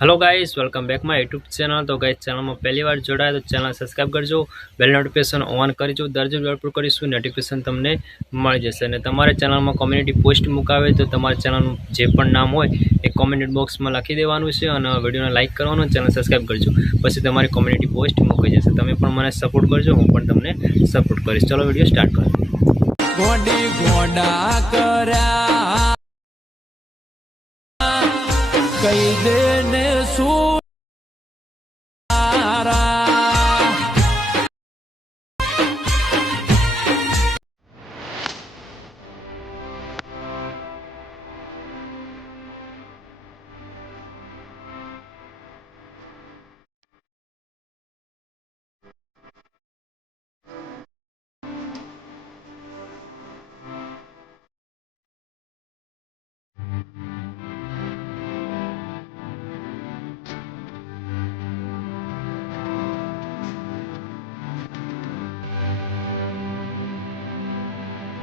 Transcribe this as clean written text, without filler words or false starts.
Hello guys welcome back my YouTube channel. तो guys channel में पहली बार जोड़ाया तो चैनल सब्सक्राइब करजो, बेल नोटिफिकेशन ऑन करजो। दररोज अपलोड करीशुं नोटिफिकेशन तमने मळी जशे। अने तमारे चैनल में कम्युनिटी पोस्ट मुकावे तो तमारे चैनल जे पण नाम होय ए कमेंट बॉक्स में लखी देवानुं छे अने विडियोने लाइक करवानुं, चैनल सब्सक्राइब करजो। पछी तमारी कम्युनिटी पोस्ट मुकाई जशे। तमे पण मने सपोर्ट करजो, हूँ पण तमने सपोर्ट करीश। चलो विडियो स्टार्ट करो।